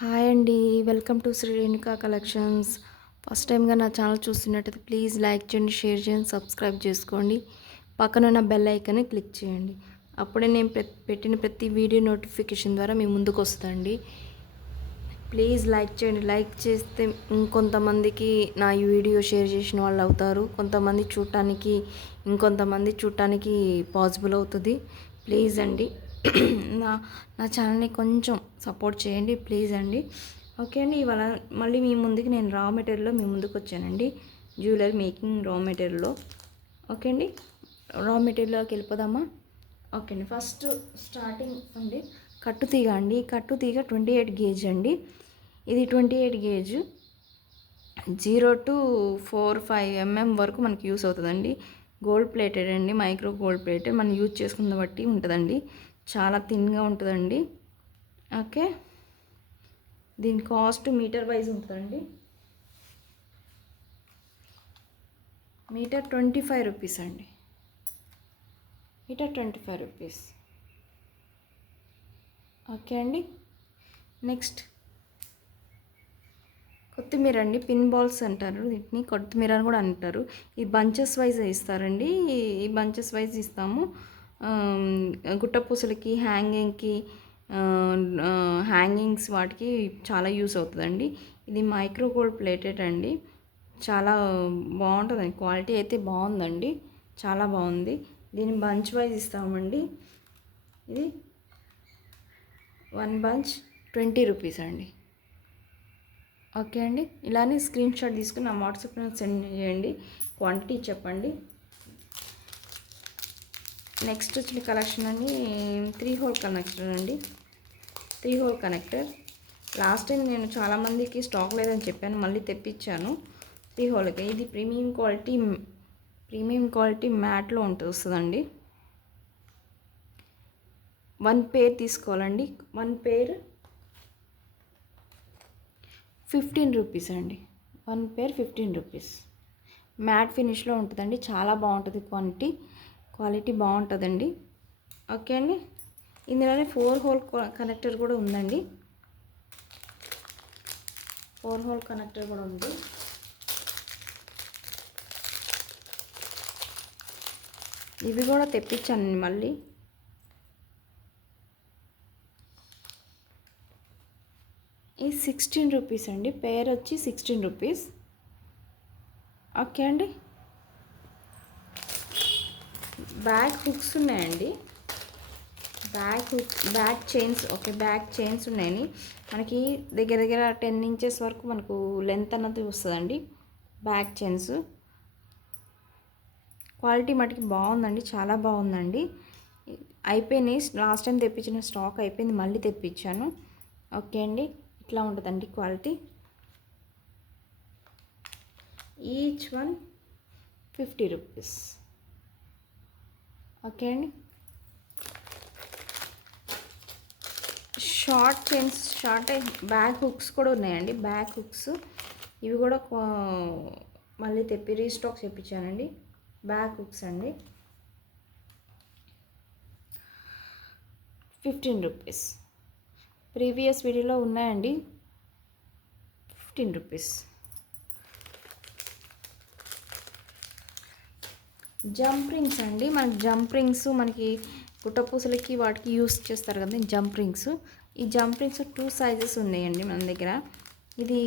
Hi అండి. Welcome to Shri Renuka collections. First టైంగా నా ఛానల్ చూస్తున్నట్టయితే ప్లీజ్ లైక్ చేయండి, షేర్ చేయండి, సబ్స్క్రైబ్ చేసుకోండి. పక్కనున్న బెల్ ఐకాన్ని క్లిక్ చేయండి. అప్పుడే నేను పెట్టిన ప్రతి వీడియో నోటిఫికేషన్ ద్వారా మీ ముందుకు వస్తుందండి. ప్లీజ్ లైక్ చేయండి. లైక్ చేస్తే ఇంకొంతమందికి నా ఈ వీడియో షేర్ చేసిన వాళ్ళు అవుతారు. ఇంకొంతమంది చూడటానికి పాసిబుల్ అవుతుంది. ప్లీజ్ అండి నా నా ఛానల్ని కొంచెం సపోర్ట్ చేయండి ప్లీజ్ అండి. ఓకే అండి. ఇవాళ మళ్ళీ మీ ముందుకి నేను రా మెటీరియల్లో మీ ముందుకు వచ్చానండి. జ్యువెలరీ మేకింగ్ రా మెటీరియల్లో. ఓకే అండి. రా మెటీరియల్లోకి వెళ్ళిపోదామా? ఓకే అండి. ఫస్ట్ స్టార్టింగ్ అండి కట్టుతీగ అండి. కట్టుతీగ 28 గేజ్ అండి. ఇది 28 గేజ్ 0 to 4-5 mm వరకు మనకి యూస్ అవుతుందండి. గోల్డ్ ప్లేటెడ్ అండి, మైక్రో గోల్డ్ ప్లేటెడ్. మనం యూజ్ చేసుకున్న బట్టి ఉంటుందండి. చాలా థిన్గా ఉంటుందండి. ఓకే. దీని కాస్ట్ మీటర్ వైజ్ ఉంటుందండి. మీటర్ 25 రూపీస్ అండి. Meter 25 rupees. ఓకే అండి. నెక్స్ట్ కొత్తిమీర అండి. పిన్ బాల్స్ అంటారు వీటిని, కొత్తిమీర అని కూడా అంటారు. ఈ బంచెస్ వైజ్ ఇస్తారండి. ఈ బంచెస్ వైజ్ ఇస్తాము. గుట్టపూసలకి, హ్యాంగింగ్స్ వాటికి చాలా యూస్ అవుతుందండి. ఇది మైక్రో గోల్డ్ ప్లేటెడ్ అండి. చాలా బాగుంటుందండి. క్వాలిటీ అయితే బాగుందండి, చాలా బాగుంది. దీన్ని బంచ్ వైజ్ ఇస్తామండి. ఇది 1 bunch 20 రూపీస్ అండి. ఓకే అండి. ఇలానే స్క్రీన్ షాట్ తీసుకుని నా వాట్సాప్లో సెండ్ చేయండి, క్వాంటిటీ చెప్పండి. నెక్స్ట్ వచ్చిన కలెక్షన్ అని 3 hole కనెక్టర్ అండి. 3 hole కనెక్టర్. లాస్ట్ టైం నేను చాలామందికి స్టాక్ లేదని చెప్పాను, మళ్ళీ తెప్పించాను 3 holeకి. ఇది ప్రీమియం క్వాలిటీ మ్యాట్లో వస్తుందండి. 1 pair తీసుకోవాలండి. 1 pair 15 రూపీస్ అండి. 1 pair 15 రూపీస్. మ్యాట్ ఫినిష్లో ఉంటుందండి. చాలా బాగుంటుంది. క్వాలిటీ బాగుంటుందండి. ఓకే అండి. ఇందులోనే 4 hole కనెక్టర్ కూడా ఉందండి. 4 hole కనెక్టర్ కూడా ఉంది. ఇవి కూడా తెప్పించాను మళ్ళీ. ఈ 16 రూపీస్ అండి. పేర్ వచ్చి 16 రూపీస్. ఓకే అండి. బ్యాక్ హుక్స్ ఉన్నాయండి. Back chains. Okay, back chains ఉన్నాయని మనకి దగ్గర 10 inches వరకు మనకు లెంత్ అన్నది వస్తుందండి. బ్యాక్ చైన్స్ క్వాలిటీ మటుకి బాగుందండి, చాలా బాగుందండి. అయిపోయినాయి. లాస్ట్ టైం తెప్పించిన స్టాక్ అయిపోయింది, మళ్ళీ తెప్పించాను. ఓకే అండి. ఇట్లా ఉంటుందండి quality. Each one 50 rupees. Okay అండి. షార్ట్ చైన్స్, బ్యాక్ హుక్స్ కూడా ఉన్నాయండి. బ్యాక్ హుక్స్ ఇవి కూడా మళ్ళీ రీస్టాక్ తెప్పించానండి. బ్యాక్ హుక్స్ అండి 15 రూపీస్. ప్రీవియస్ వీడియోలో ఉన్నాయండి. 15 రూపీస్. జంప్ రింగ్స్ అండి. మనకి పుట్టపూసలకి వాటికి యూస్ చేస్తారు కదా జంప్ రింగ్స్. ఈ జంప్ రింగ్స్ 2 sizes ఉన్నాయండి మన దగ్గర. ఇది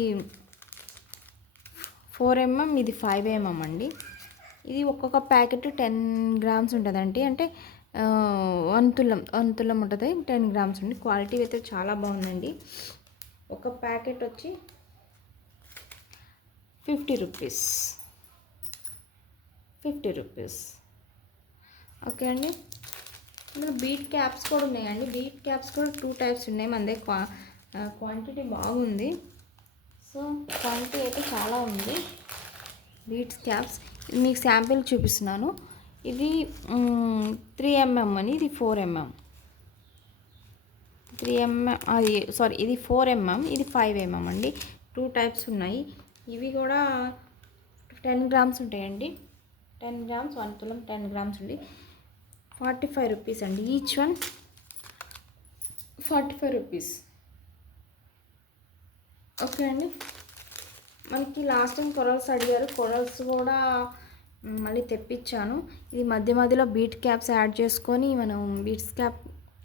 4 mm, ఇది 5 mm అండి. ఇది ఒక్కొక్క ప్యాకెట్ 10 grams ఉంటుందండి. అంటే 1 తులం ఉంటుంది. 10 grams అండి. క్వాలిటీ అయితే చాలా బాగుందండి. ఒక ప్యాకెట్ వచ్చి 50 రూపీస్. 50 రూపీస్. ఓకే అండి. ఇందులో బీట్ క్యాప్స్ కూడా ఉన్నాయండి. బీట్ క్యాప్స్ కూడా 2 types ఉన్నాయి. మన దగ్గర క్వాంటిటీ బాగుంది. సో క్వాంటిటీ అయితే చాలా ఉంది. బీట్స్ క్యాప్స్ మీకు శాంపిల్ చూపిస్తున్నాను. ఇది 3 mm అని, ఇది 4 mm. 3 mm ఇది 4 mm, ఇది 5 mm అండి. 2 types ఉన్నాయి. ఇవి కూడా 10 grams ఉంటాయండి. 10 grams 1 తులం 10 grams అండి. 45 రూపీస్ అండి. Each one 45 rupees. ఓకే అండి. మనకి లాస్ట్ టైం కొరల్స్ అడిగారు, కొరల్స్ కూడా మళ్ళీ తెప్పించాను. ఇది మధ్య మధ్యలో బీట్ క్యాప్స్ యాడ్ చేసుకొని మనం బీట్స్ క్యాప్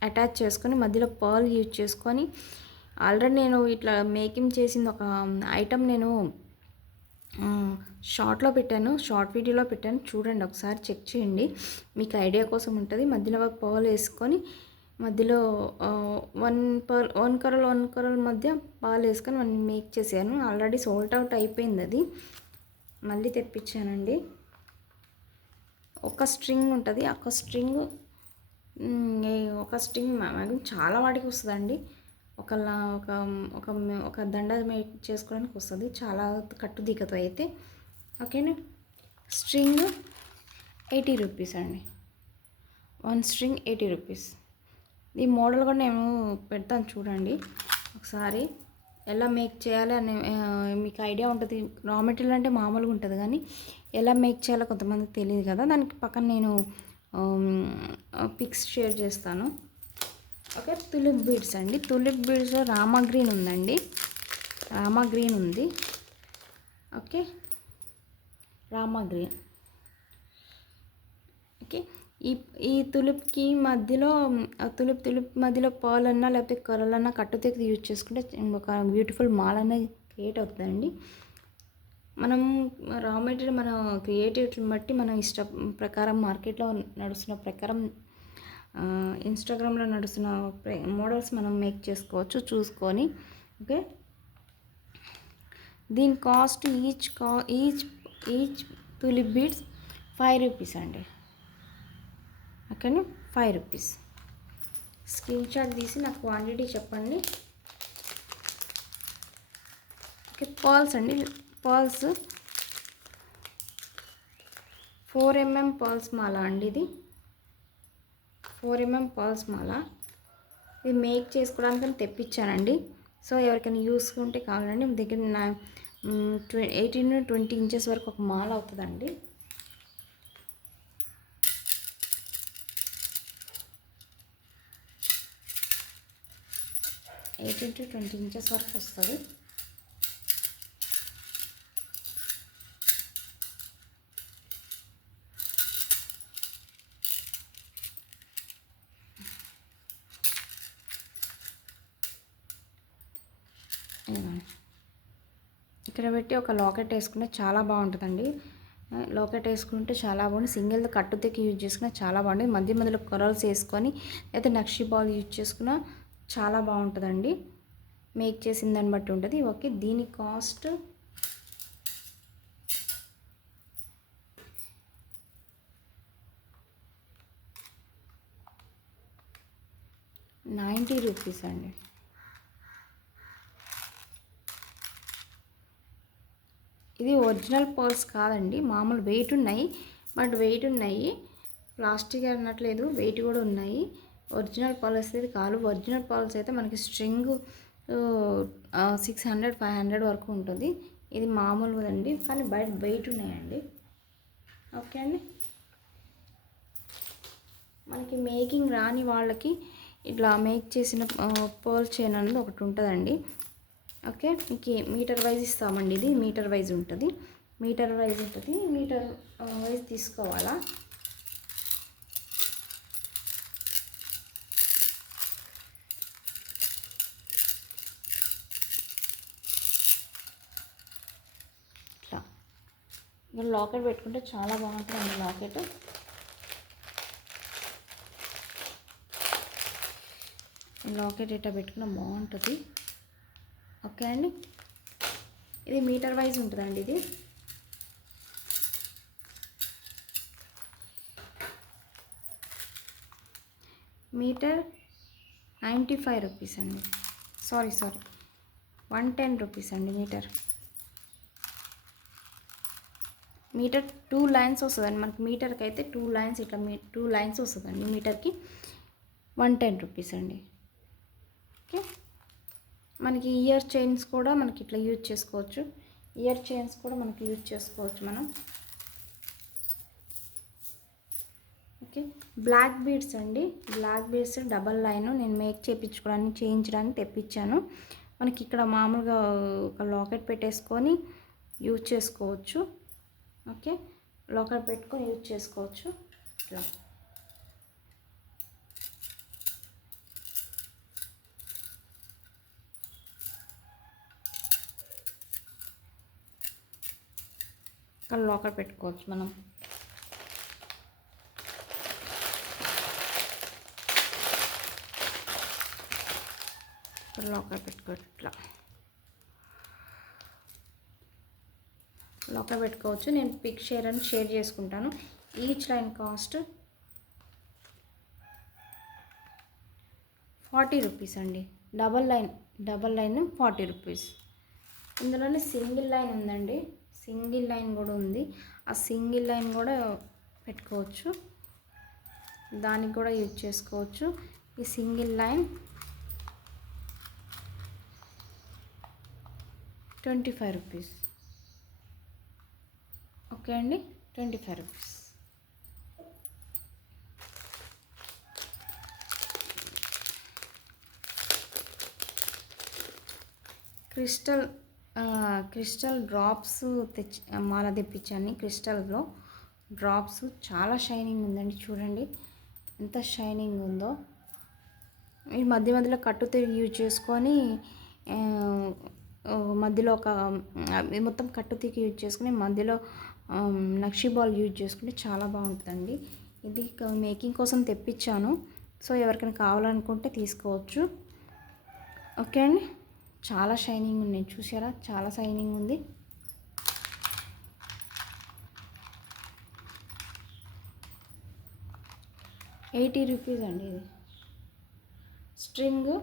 అటాచ్ చేసుకొని మధ్యలో పర్ల్ యూజ్ చేసుకొని ఆల్రెడీ నేను ఇట్లా మేకింగ్ చేసింది ఒక ఐటమ్ నేను షార్ట్లో పెట్టాను, షార్ట్ వీడియోలో పెట్టాను, చూడండి ఒకసారి చెక్ చేయండి, మీకు ఐడియా కోసం ఉంటుంది. మధ్యలో ఒక పర్ల్ వేసుకొని మధ్యలో వన్ కరల్ మధ్య పాలు వేసుకొని మనం మేక్ చేశాను. ఆల్రెడీ సోల్ట్ అవుట్ అయిపోయింది, అది మళ్ళీ తెప్పించానండి. ఒక స్ట్రింగ్ ఉంటుంది, ఒక స్ట్రింగ్ చాలా వాటికి వస్తుందండి. ఒక ఒక ఒక దండ మేక్ చేసుకోవడానికి వస్తుంది, చాలా కట్టు దిగతో అయితే. ఓకేనా. స్ట్రింగ్ 80 రూపీస్ అండి, 1 స్ట్రింగ్ 80 రూపీస్. ఈ మోడల్ కూడా నేను పెడతాను చూడండి ఒకసారి, ఎలా మేక్ చేయాలి అని మీకు ఐడియా ఉంటుంది. రా మెటీరియల్ అంటే మామూలుగా ఉంటుంది, కానీ ఎలా మేక్ చేయాలో కొంతమందికి తెలియదు కదా, దానికి పక్కన నేను పిక్స్ షేర్ చేస్తాను. ఓకే. తులిప్ బీడ్స్ అండి, తులిప్ బీడ్స్లో రామా గ్రీన్ ఉందండి, రామా గ్రీన్ ఉంది. Okay, Rama green. ఓకే. ఈ తులిప్కి మధ్యలో తులిప్ మధ్యలో పర్ల్ అన్నా లేకపోతే కర్రలన్నా కట్టుతెక్కి యూజ్ చేసుకుంటే ఒక బ్యూటిఫుల్ మాల్ అనేది క్రియేట్ అవుతుందండి. మనం రా మెటీరియల్ మన క్రియేటివిటీని బట్టి మనం ఇష్ట ప్రకారం మార్కెట్లో నడుస్తున్న ప్రకారం ఇన్స్టాగ్రామ్లో నడుస్తున్న మోడల్స్ మనం మేక్ చేసుకోవచ్చు చూసుకొని. ఓకే. దీని cost each tulip beads 5 rupees అండి. ఓకేనా, 5 రూపీస్. స్క్రీన్ షాట్ తీసి నాకు క్వాంటిటీ చెప్పండి. ఓకే. పర్ల్స్ అండి, పర్ల్స్ 4 mm పర్ల్స్ మాల అండి, ఇది 4 mm పర్ల్స్ మాల. ఇది మేక్ చేసుకోవడానికి తెప్పించానండి. సో ఎవరికైనా యూస్ ఉంటే కావాలండి, మీ దగ్గర 18 to 20 ఇంచెస్ వరకు ఒక మాల అవుతుందండి. ఎయిటీన్ టు 20 ఇంచెస్ వరకు వస్తుంది. ఇక్కడ పెట్టి ఒక లాకెట్ వేసుకుంటే చాలా బాగుంటుందండి. లాకెట్ వేసుకుంటే చాలా బాగుంది. సింగిల్ కట్టు తెక్కి యూజ్ చేసుకున్నా చాలా బాగుంటుంది. మధ్య మధ్యలో కొరల్స్ వేసుకొని అయితే నక్షి బాల్ యూజ్ చేసుకున్నా చాలా బాగుంటుందండి. మేక్ చేసిన దాన్ని బట్టి ఉంటుంది. ఓకే. దీని కాస్ట్ 90 రూపీస్ అండి. ఇది ఒరిజినల్ పర్ల్స్ కాదండి, మామూలు వెయిట్ ఉన్నాయి, ప్లాస్టిక్ అన్నట్లేదు, వెయిట్ కూడా ఉన్నాయి. ఒరిజినల్ పర్ల్స్ అయితే కాదు. ఒరిజినల్ పర్ల్స్ అయితే మనకి స్ట్రింగ్ 600-500 వరకు ఉంటుంది. ఇది మామూలుగా అండి, కానీ బయట వెయిట్ ఉన్నాయండి. ఓకే అండి. మనకి మేకింగ్ రాని వాళ్ళకి ఇట్లా మేక్ చేసిన పర్ల్ చైన్ అనేది ఒకటి ఉంటుందండి. ఓకే. మీకు మీటర్ వైజ్ ఇస్తామండి, ఇది మీటర్ వైజ్ ఉంటుంది, మీటర్ వైజ్ తీసుకోవాలా. ఇట్లా మీరు లాకెట్ పెట్టుకుంటే చాలా బాగుంటుందండి. లాకెట్ ఇట్లా పెట్టుకున్న బాగుంటుంది. ఓకే అండి. ఇది మీటర్ వైజ్ ఉంటుందండి. ఇది మీటర్ 95 రూపీస్ అండి. సారీ 110 రూపీస్ అండి మీటర్ 2 లైన్స్ వస్తుందండి మనకి. మీటర్కి అయితే 2 లైన్స్ ఇట్లా 2 లైన్స్ వస్తుందండి. మీటర్కి 110 రూపీస్ అండి. ఓకే. మనకి ఇయర్ చైన్స్ కూడా మనకి ఇట్లా యూజ్ చేసుకోవచ్చు, మనం. ఓకే. బ్లాక్ బీడ్స్ అండి, డబల్ లైన్ నేను మేక్ చేయించడానికి తెప్పించాను. మనకి ఇక్కడ మామూలుగా ఒక లాకెట్ పెట్టేసుకొని యూజ్ చేసుకోవచ్చు. ఓకే, లాకెట్ పెట్టుకొని యూజ్ చేసుకోవచ్చు. ఇట్లా ఇక్కడ లాకెట్ పెట్టుకోవచ్చు మనం. లాకెట్ పెట్టుకోవచ్చు. ఇట్లా లాకెట్ పెట్టుకోవచ్చు. నేను పిక్ షేర్ చేసుకుంటాను. ఈచ్ లైన్ కాస్ట్ 40 రూపీస్ అండి. Double line 40 rupees. ఇందులోనే సింగిల్ లైన్ ఉందండి, సింగిల్ లైన్ కూడా ఉంది. ఆ సింగిల్ లైన్ కూడా పెట్టుకోవచ్చు, దానికి కూడా యూజ్ చేసుకోవచ్చు. ఈ సింగిల్ లైన్ 25 రూపీస్. ఓకే అండి, 25 రూపీస్. క్రిస్టల్ డ్రాప్స్ మాల తెప్పించాను. క్రిస్టల్లో డ్రాప్స్ చాలా షైనింగ్ ఉందండి. చూడండి ఎంత షైనింగ్ ఉందో. ఈ మధ్యలో కట్టుతీగ యూజ్ చేసుకొని మధ్యలో మొత్తం కట్టుతీగ యూజ్ చేసుకుని మధ్యలో నక్షి బాల్ యూజ్ చేసుకుంటే చాలా బాగుంటుందండి. ఇది మేకింగ్ కోసం తెప్పించాను. సో ఎవరికైనా కావాలనుకుంటే తీసుకోవచ్చు. ఓకే అండి, చాలా షైనింగ్ ఉంది. చూసారా, చాలా షైనింగ్ ఉంది. ₹80 అండి. ఇది స్ట్రింగ్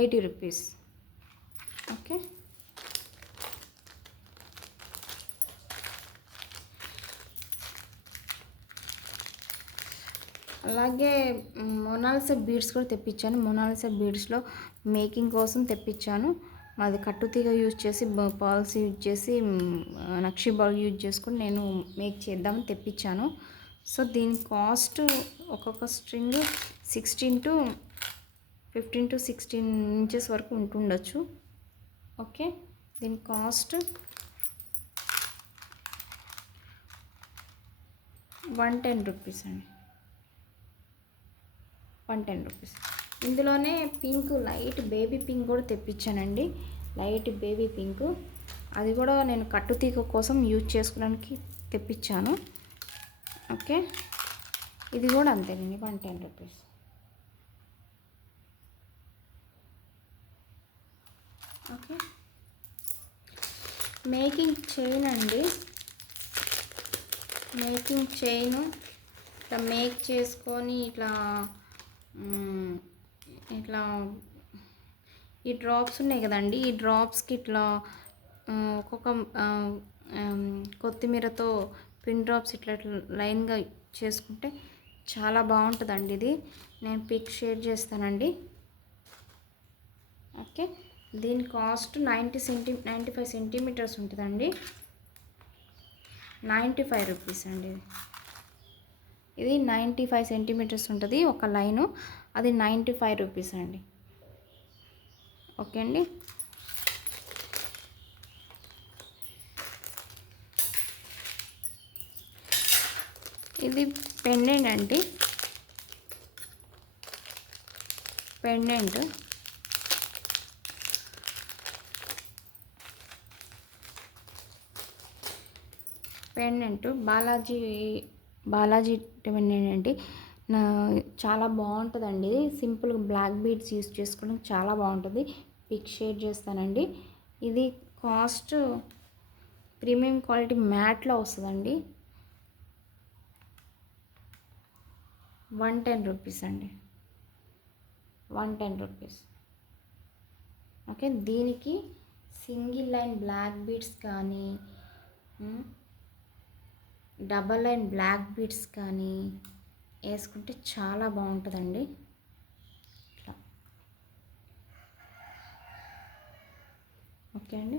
80 రూపీస్. ఓకే, అలాగే మొనాలిసా బీడ్స్ కూడా తెప్పించాను. మొనాలిసా బీడ్స్లో మేకింగ్ కోసం తెప్పించాను. అది కట్టుతీగ యూజ్ చేసి, పాల్స్ యూజ్ చేసి, నక్షి బాల్ యూజ్ చేసుకుని నేను మేక్ చేద్దామని తెప్పించాను. సో దీని కాస్ట్ ఒక్కొక్క స్ట్రింగ్ 15 to 16 ఇంచెస్ వరకు ఉంటుండొచ్చు. ఓకే, దీని కాస్ట్ 110 రూపీస్ అండి. 110 రూపీస్. ఇందులోనే పింక్, లైట్ బేబీ పింక్ కూడా తెప్పించానండి. లైట్ బేబీ పింక్, అది కూడా నేను కట్టుతీగ కోసం యూజ్ చేసుకోవడానికి తెప్పించాను. ఓకే, ఇది కూడా అంతేనండి, 110 రూపీస్. ఓకే, మేకింగ్ చైన్ అండి. మేకింగ్ చైన్ ఇట్లా మేక్ చేసుకొని ఇట్లా ఈ డ్రాప్స్ ఉన్నాయి కదండి, ఈ డ్రాప్స్కి ఇట్లా ఒక్కొక్క కొత్తిమీరతో పిన్ డ్రాప్స్ ఇట్లా లైన్గా చేసుకుంటే చాలా బాగుంటుందండి. ఇది నేను పిక్ షేర్ చేస్తానండి. ఓకే, దీని కాస్ట్ 95 సెంటీమీటర్స్ ఉంటుందండి. 95 రూపీస్ అండి. ఇది 95 సెంటీమీటర్స్ ఉంటుంది ఒక లైను, అది 95 రూపీస్ అండి. ఓకే అండి, ఇది పెండెంట్ అండి. పెండెంట్ బాలాజీ పెండెంట్ అండి. చాలా బాగుంటుందండి. సింపుల్గా బ్లాక్ బీడ్స్ యూస్ చేసుకోవడం చాలా బాగుంటుంది. పిక్ షేర్ చేస్తానండి. ఇది కాస్ట్ ప్రీమియం క్వాలిటీ మ్యాట్లో వస్తుందండి. 110 రూపీస్ అండి. 110 రూపీస్. ఓకే, దీనికి సింగిల్ లైన్ బ్లాక్ బీడ్స్ కానీ, డబల్ లైన్ బ్లాక్ బీడ్స్ కానీ వేసుకుంటే చాలా బాగుంటుందండి. ఇట్లా ఓకే అండి.